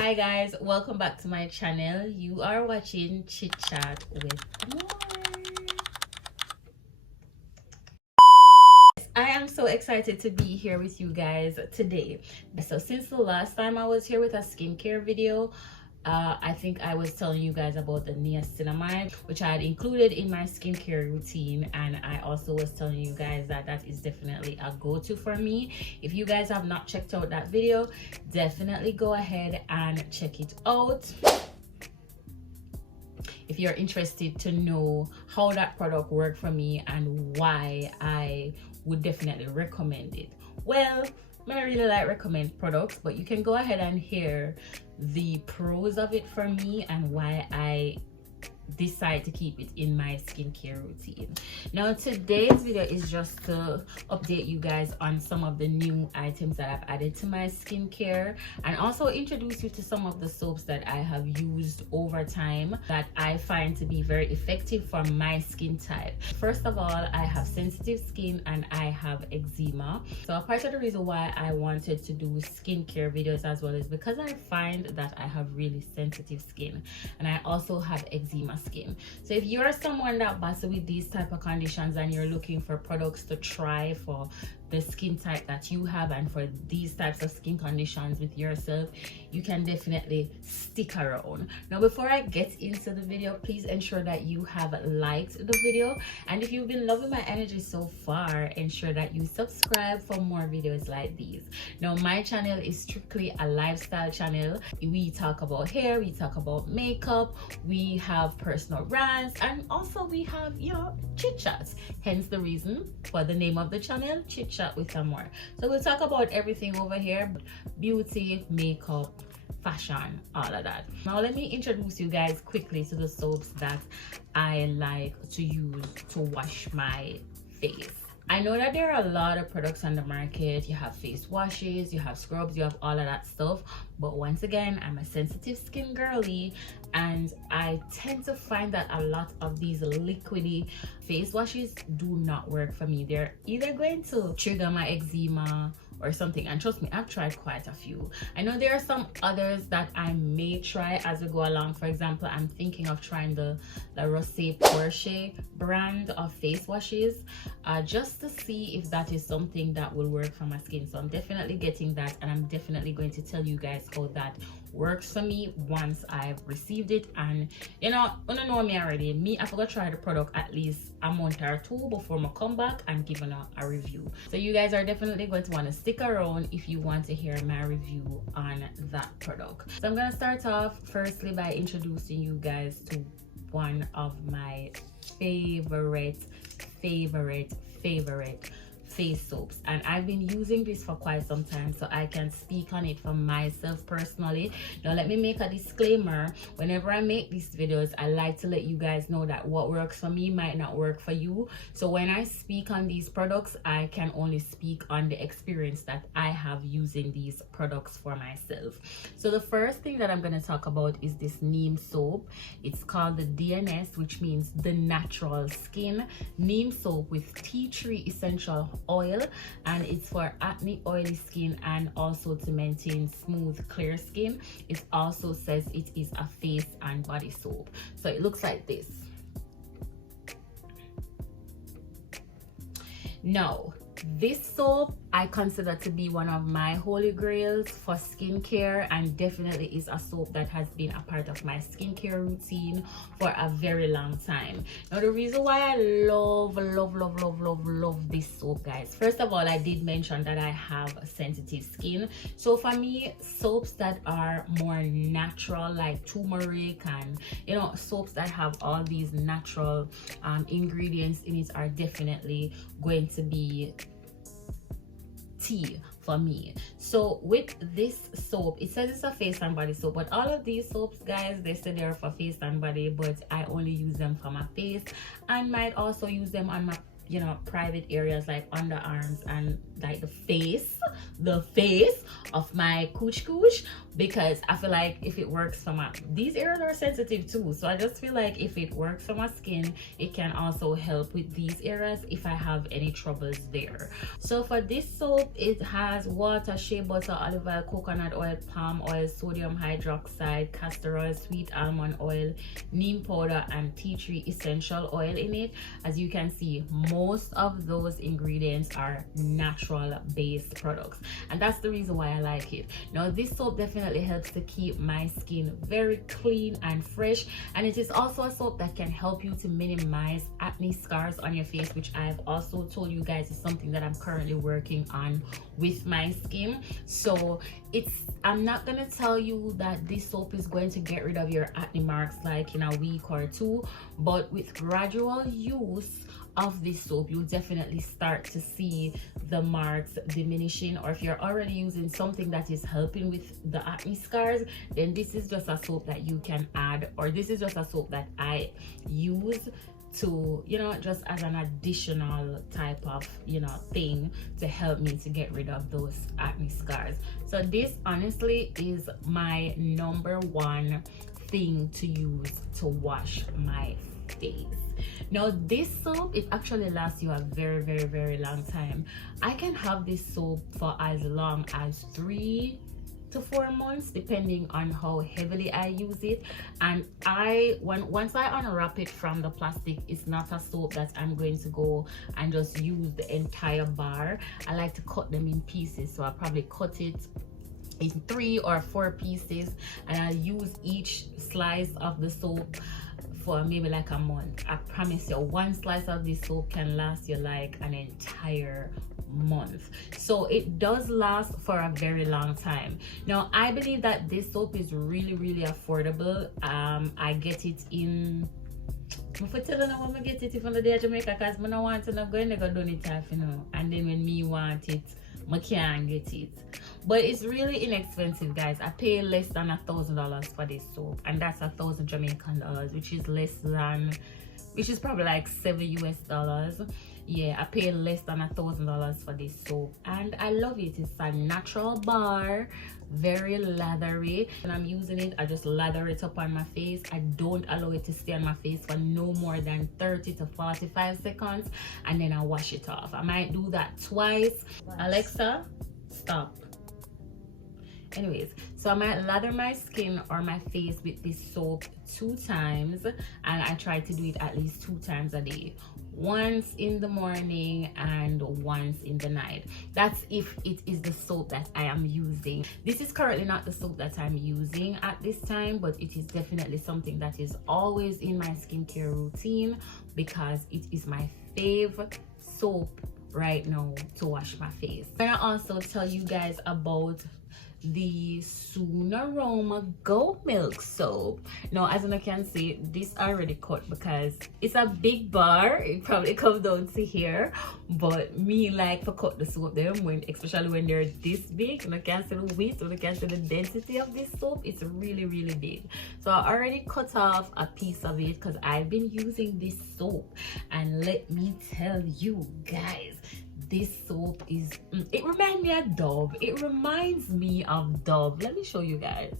Hi guys, welcome back to my channel. You are watching Chit Chat with Amor. I am so excited to be here with you guys today. So since the last time I was here with a skincare video, I think I was telling you guys about the niacinamide, which I had included in my skincare routine, and I also was telling you guys that that is definitely a go-to for me. If you guys have not checked out that video, definitely go ahead and check it out if you're interested to know how that product worked for me and why I would definitely recommend it. Well, I don't really like recommend products, but you can go ahead and hear the pros of it for me and why I decide to keep it in my skincare routine. Now today's video is just to update you guys on some of the new items that I've added to my skincare, and also introduce you to some of the soaps that I have used over time that I find to be very effective for my skin type. First of all, I have sensitive skin and I have eczema. So a part of the reason why I wanted to do skincare videos as well is because I find that I have really sensitive skin and I also have eczema skin. So if you're someone that battles with these type of conditions and you're looking for products to try for the skin type that you have and for these types of skin conditions with yourself, you can definitely stick around. Now before I get into the video, please ensure that you have liked the video, and if you've been loving my energy so far, ensure that you subscribe for more videos like these. Now my channel is strictly a lifestyle channel. We talk about hair, we talk about makeup, we have personal rants, and also we have, you know, chit chats, hence the reason for the name of the channel, Chit Chat with Amor. So we'll talk about everything over here: beauty, makeup, fashion, all of that. Now let me introduce you guys quickly to the soaps that I like to use to wash my face. I know that there are a lot of products on the market. You have face washes, you have scrubs, you have all of that stuff, but once again, I'm a sensitive skin girly, and I tend to find that a lot of these liquidy face washes do not work for me. They're either going to trigger my eczema or something, and trust me, I've tried quite a few. I know there are some others that I may try as we go along. For example, I'm thinking of trying the La Roche-Posay brand of face washes, just to see if that is something that will work for my skin. So I'm definitely getting that, and I'm definitely going to tell you guys how that works for me once I've received it. And you know me already, I forgot to try the product at least a month or two before I come back and give a review. So you guys are definitely going to want to stick around if you want to hear my review on that product. So I'm going to start off firstly by introducing you guys to one of my favorite face soaps, and I've been using this for quite some time, so I can speak on it for myself personally. Now let me make a disclaimer: whenever I make these videos, I like to let you guys know that what works for me might not work for you. So when I speak on these products, I can only speak on the experience that I have using these products for myself. So the first thing that I'm going to talk about is this neem soap. It's called the DNS, which means the natural skin neem soap with tea tree essential oil, and it's for acne, oily skin, and also to maintain smooth, clear skin. It also says it is a face and body soap. So it looks like this. Now this soap I consider to be one of my holy grails for skincare, and definitely is a soap that has been a part of my skincare routine for a very long time. Now the reason why I love this soap, guys, first of all, I did mention that I have sensitive skin. So for me, soaps that are more natural, like turmeric and, you know, soaps that have all these natural ingredients in it, are definitely going to be tea for me. So with this soap, it says it's a face and body soap, but all of these soaps, guys, they say they're for face and body, but I only use them for my face and might also use them on my you know, private areas like underarms and like the face of my cooch, because I feel like if it works for my, these areas are sensitive too, so I just feel like if it works for my skin, it can also help with these areas if I have any troubles there. So for this soap, it has water, shea butter, olive oil, coconut oil, palm oil, sodium hydroxide, castor oil, sweet almond oil, neem powder, and tea tree essential oil in it. As you can see, most of those ingredients are natural based products, and that's the reason why I like it. Now this soap definitely helps to keep my skin very clean and fresh, and it is also a soap that can help you to minimize acne scars on your face, which I've also told you guys is something that I'm currently working on with my skin. So I'm not gonna tell you that this soap is going to get rid of your acne marks like in a week or two, but with gradual use of this soap, you'll definitely start to see the marks diminishing. Or if you're already using something that is helping with the acne scars, then this is just a soap that you can add, or this is just a soap that I use to, you know, just as an additional type of, you know, thing to help me to get rid of those acne scars. So this honestly is my #1 thing to use to wash my face. Now this soap, it actually lasts you a very long time. I can have this soap for as long as 3 to 4 months, depending on how heavily I use it. And once I unwrap it from the plastic, it's not a soap that I'm going to go and just use the entire bar. I like to cut them in pieces, so I probably cut it in 3 or 4 pieces, and I'll use each slice of the soap for maybe like a month. I promise you, one slice of this soap can last you like an entire month. So it does last for a very long time. Now I believe that this soap is really affordable. I get it in, if I tell you now, I'm get it if I'm there Jamaica, because I don't want to go and go done it off, you know, and then when me want it, I can't get it. But it's really inexpensive, guys. I pay less than $1,000 for this soap, and that's 1,000 Jamaican dollars, which is probably like $7 US. Yeah, I pay less than $1,000 for this soap, and I love it. It's a natural bar, very lathery. When I'm using it, I just lather it up on my face. I don't allow it to stay on my face for no more than 30 to 45 seconds, and then I wash it off. I might do that twice. Alexa, stop. Anyways, so I might lather my skin or my face with this soap 2 times, and I try to do it at least 2 times a day. Once in the morning and once in the night. That's if it is the soap that I am using. This is currently not the soap that I'm using at this time, but it is definitely something that is always in my skincare routine because it is my favorite soap right now to wash my face. I'm gonna also tell you guys about the Aroma goat milk soap. Now as you can see, this already cut because it's a big bar. It probably comes down to here, but me like to cut the soap them when, especially when they're this big. You can see the weight, you can see the density of this soap. It's really big. So I already cut off a piece of it because I've been using this soap, and let me tell you guys, this soap is, it reminds me of Dove. It reminds me of Dove. Let me show you guys.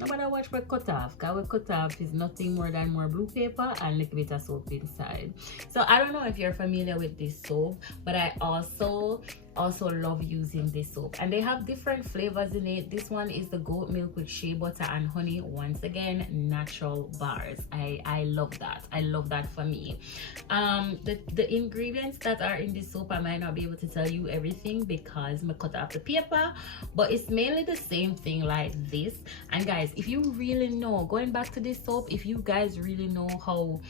No matter what we cut off, because we cut off is nothing more than more blue paper and a little bit of soap inside. So I don't know if you're familiar with this soap, but I also love using this soap, and they have different flavors in it. This one is the goat milk with shea butter and honey. Once again, natural bars. I love that. I love that for me. The ingredients that are in this soap, I might not be able to tell you everything because I cut off the paper, but it's mainly the same thing like this. And guys, if you really know, going back to this soap, if you guys really know how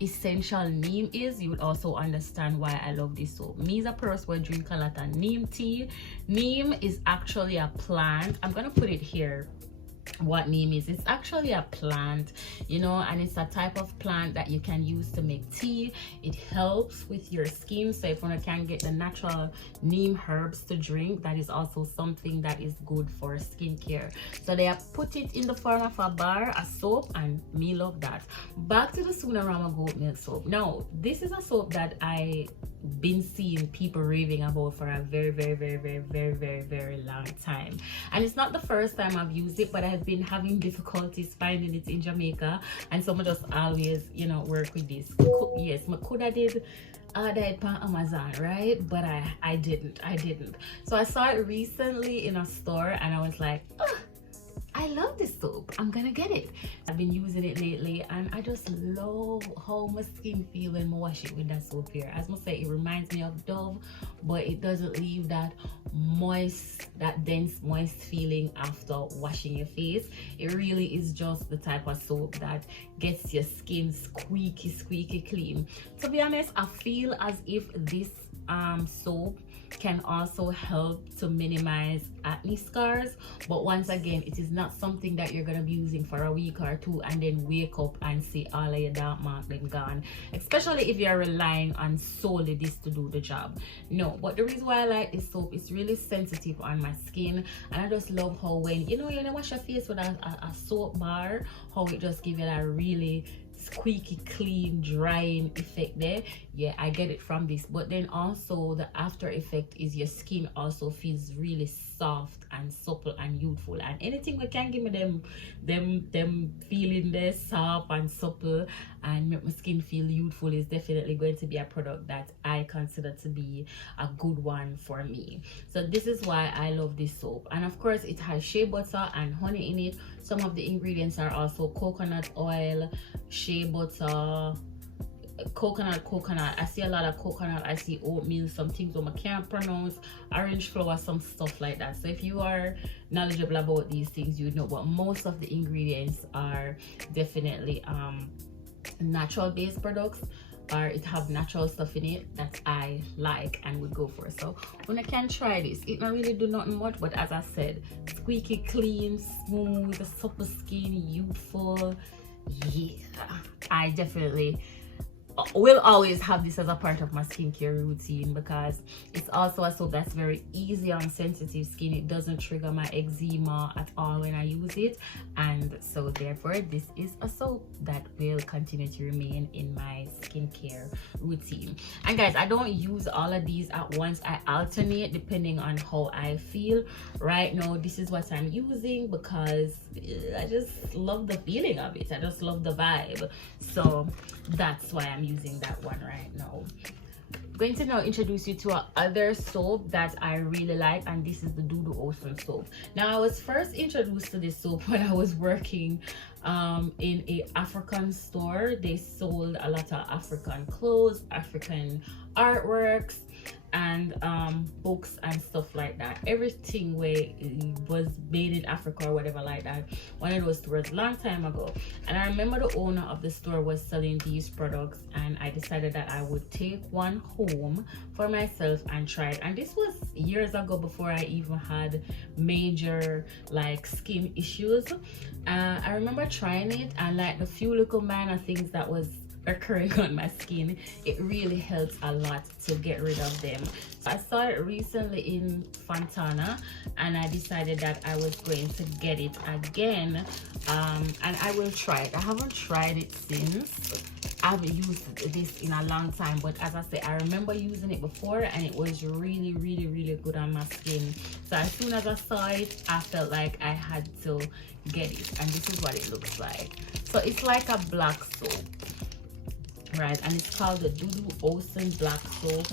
essential neem is, you would also understand why I love this soap. Me as a person who drink a lot of neem tea. Neem is actually a plant. I'm gonna put it here what neem is. It's actually a plant, you know, and it's a type of plant that you can use to make tea. It helps with your skin, so if you can get the natural neem herbs to drink, that is also something that is good for skincare. So they have put it in the form of a bar, a soap, and me love that. Back to the Sunarama goat milk soap. Now this is a soap that I been seeing people raving about for a very long time, and it's not the first time I've used it, but I've been having difficulties finding it in Jamaica, and someone just always, you know, work with this. Yes, I could have did order it on Amazon, right? But I didn't. So I saw it recently in a store and I was like, oh, I love this soap, I'm gonna get it. I've been using it lately and I just love how my skin feels when I wash it with that soap here. As I say, it reminds me of Dove, but it doesn't leave that moist, that dense moist feeling after washing your face. It really is just the type of soap that gets your skin squeaky clean. To be honest, I feel as if this soap can also help to minimize acne scars, but once again, it is not something that you're going to be using for a week or two and then wake up and see all of your dark marks then gone, especially if you're relying on solely this to do the job. No, but the reason why I like this soap, it's really sensitive on my skin, and I just love how when you wash your face with a soap bar, how it just gives you that really squeaky clean drying effect there. Yeah, I get it from this, but then also the after effect is your skin also feels really soft and supple and youthful, and anything that can give me them feeling there soft and supple and make my skin feel youthful is definitely going to be a product that I consider to be a good one for me. So this is why I love this soap, and of course it has shea butter and honey in it. Some of the ingredients are also coconut oil, shea butter, coconut. I see a lot of coconut, I see oatmeal, some things I can't pronounce, orange flower, some stuff like that. So if you are knowledgeable about these things, you know, but most of the ingredients are definitely natural based products, or it have natural stuff in it that I like and would go for. So when I can try this, it not really do nothing much, but as I said, squeaky clean, smooth, supple skin, youthful. Yeah, I definitely will always have this as a part of my skincare routine because it's also a soap that's very easy on sensitive skin. It doesn't trigger my eczema at all when I use it, and so therefore this is a soap that will continue to remain in my skincare routine. And guys, I don't use all of these at once. I alternate depending on how I feel. Right now this is what I'm using because I just love the feeling of it. I just love the vibe, so that's why I'm using that one right now. I'm going to now introduce you to another soap that I really like, and this is the Dudu Ocean soap. Now I was first introduced to this soap when I was working in a African store. They sold a lot of African clothes, African artworks, and books and stuff like that. Everything where it was made in Africa or whatever like that. One of those stores a long time ago, and I remember the owner of the store was selling these products, and I decided that I would take one home for myself and try it. And this was years ago, before I even had major like skin issues. I remember trying it, and like the few little minor things that was occurring on my skin, it really helps a lot to get rid of them. So I saw it recently in Fontana, and I decided that I was going to get it again, and I will try it. I haven't tried it since. I've used this in a long time, but as I say, I remember using it before and it was really good on my skin. So as soon as I saw it, I felt like I had to get it, and this is what it looks like. So it's like a black soap, right? And it's called the Dudu Ocean Black Soap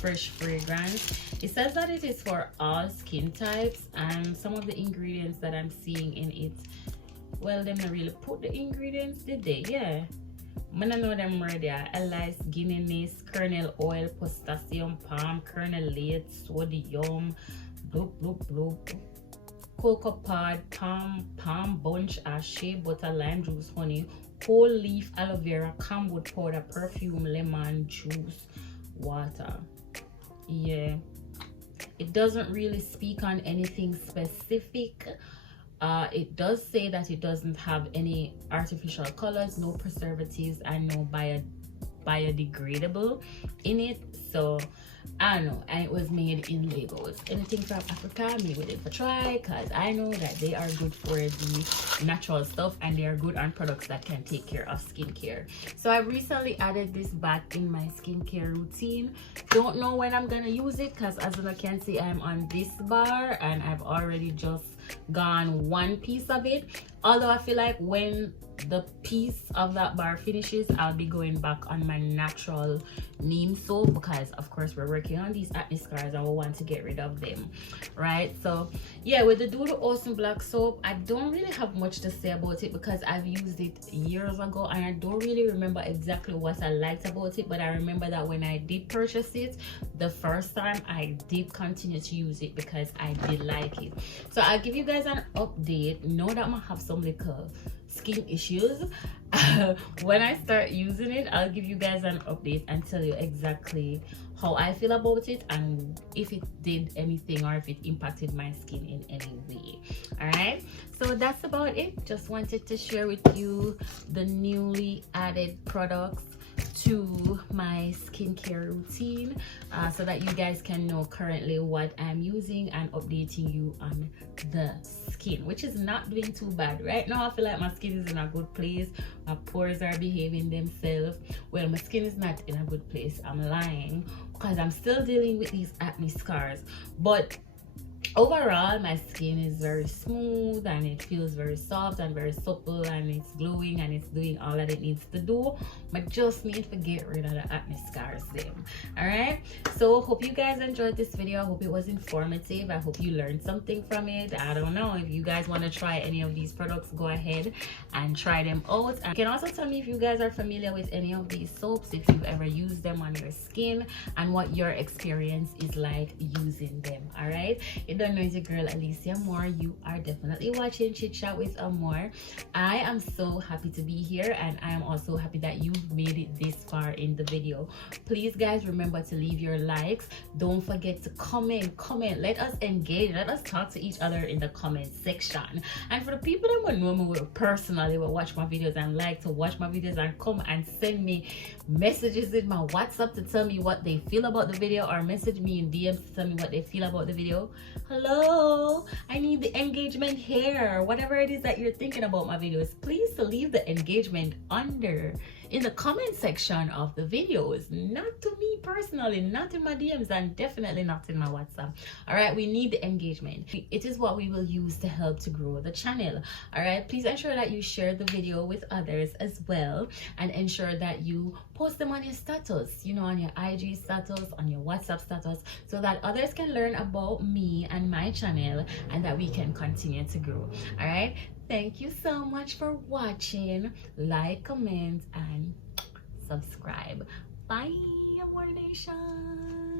Fresh Fragrance. It says that it is for all skin types, and some of the ingredients that I'm seeing in it, well, they don't really put the ingredients, did they? Yeah, I don't know them right there. Elice, guineas, kernel oil, potassium, palm kernel, sodium, cocoa pod, palm bunch, shea butter, lime juice, honey, whole leaf, aloe vera, camwood powder, perfume, lemon juice, water. Yeah, it doesn't really speak on anything specific It does say that it doesn't have any artificial colors, no preservatives, and no biodegradable in it. So I don't know, and it was made in Lagos. Anything from Africa, me with it for try, because I know that they are good for the natural stuff, and they are good on products that can take care of skincare. So I recently added this back in my skincare routine. Don't know when I'm gonna use it, because as you can see, I'm on this bar and I've already just gone one piece of it. Although I feel like when the piece of that bar finishes, I'll be going back on my natural neem soap, because of course we're working on these acne scars and we want to get rid of them, right? So yeah, with the Do the Awesome Black soap, I don't really have much to say about it, because I've used it years ago and I don't really remember exactly what I liked about it. But I remember that when I did purchase it the first time, I did continue to use it because I did like it. So I'll give you guys an update. Know that I'm gonna have some little skin issues. When I start using it, I'll give you guys an update and tell you exactly how I feel about it and if it did anything or if it impacted my skin in any way. All right, so that's about it. Just wanted to share with you the newly added products to my skincare routine, so that you guys can know currently what I'm using and updating you on the skin, which is not doing too bad right now. I feel like my skin is in a good place. My pores are behaving themselves. Well, my skin is not in a good place. I'm lying, because I'm still dealing with these acne scars. But overall, my skin is very smooth and it feels very soft and very supple, and it's glowing and it's doing all that it needs to do. But just need to get rid of the acne scars them. All right, so hope you guys enjoyed this video. I hope it was informative. I hope you learned something from it. I don't know, if you guys want to try any of these products, go ahead and try them out. And you can also tell me if you guys are familiar with any of these soaps, if you've ever used them on your skin, and what your experience is like using them. All right, you don't know, it's your girl Alicia Amor. You are definitely watching Chit Chat with Amor. I am so happy to be here, and I am also happy that you've made it this far in the video. Please guys, remember to leave your likes. Don't forget to comment. Let us engage, let us talk to each other in the comment section. And for the people that will know me personally, will watch my videos and like to watch my videos and come and send me messages in my WhatsApp to tell me what they feel about the video, or message me in DMs to tell me what they feel about the video. Hello, I need the engagement here. Whatever it is that you're thinking about my videos, please leave the engagement under in the comment section of the videos, not to me personally, not in my DMs, and definitely not in my WhatsApp. All right, we need the engagement. It is what we will use to help to grow the channel. All right, please ensure that you share the video with others as well, and ensure that you post them on your status, you know, on your IG status, on your WhatsApp status, so that others can learn about me and my channel, and that we can continue to grow. All right, thank you so much for watching. Like, comment, and subscribe. Bye, Amor Nation.